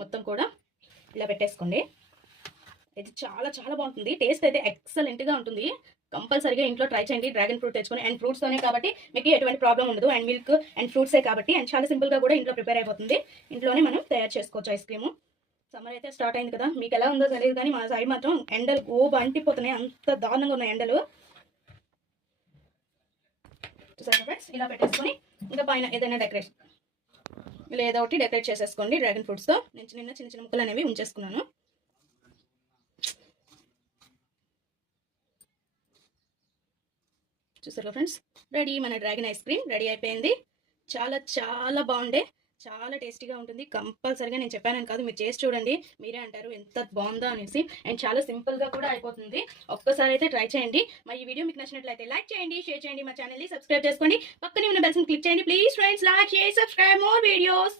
మొత్తం కూడా ఇలా పెట్టేసుకోండి. ఇది చాలా చాలా బాగుంటుంది. టేస్ట్ అయితే ఎక్సలెంట్గా ఉంటుంది. కంపల్సరీగా ఇంట్లో ట్రై చేయండి డ్రాగన్ ఫ్రూట్ తెచ్చుకొని. అండ్ ఫ్రూట్స్తోనే కాబట్టి మీకు ఎటువంటి ప్రాబ్లం ఉండదు. అండ్ మిల్క్ అండ్ ఫ్రూట్సే కాబట్టి అండ్ చాలా సింపుల్గా కూడా ఇంట్లో ప్రిపేర్ అయిపోతుంది. ఇంట్లోనే మనం తయారు చేసుకోవచ్చు ఐస్ క్రీము. సమ్మర్ అయితే స్టార్ట్ అయింది కదా, మీకు ఎలా ఉందో తెలియదు కానీ మా సైడ్ మాత్రం ఎండలు గోబు అంటిపోతున్నాయి, అంత దారుణంగా ఉన్నాయి ఎండలు. చూసారా ఫ్రెండ్స్, ఇలా పెట్టేసుకొని ఇంకా పైన ఏదైనా డెకరేషన్ ఇలా ఏదో ఒకటి డెకరేట్ చేసేసుకోండి డ్రాగన్ ఫ్రూట్స్తో. నేను చిన్న చిన్న ముక్కలు అనేవి ఉంచేసుకున్నాను. చూసారు ఫ్రెండ్స్, రెడీ మన డ్రాగన్ ఐస్ క్రీమ్ రెడీ అయిపోయింది. చాలా చాలా బాగుండే, చాలా టేస్టీగా ఉంటుంది. కంపల్సరీగా నేను చెప్పానని కాదు, మీరు చేసి చూడండి, మీరే అంటారు ఎంత బాగుందో అనేసి. అండ్ చాలా సింపుల్గా కూడా అయిపోతుంది. ఒక్కసారి అయితే ట్రై చేయండి. మరి ఈ వీడియో మీకు నచ్చినట్లయితే లైక్ చేయండి, షేర్ చేయండి, మా ఛానల్ని సబ్స్క్రైబ్ చేసుకోండి, పక్కనే ఉన్న బెల్స్ని క్లిక్ చేయండి. Please friends, like, share, subscribe more videos.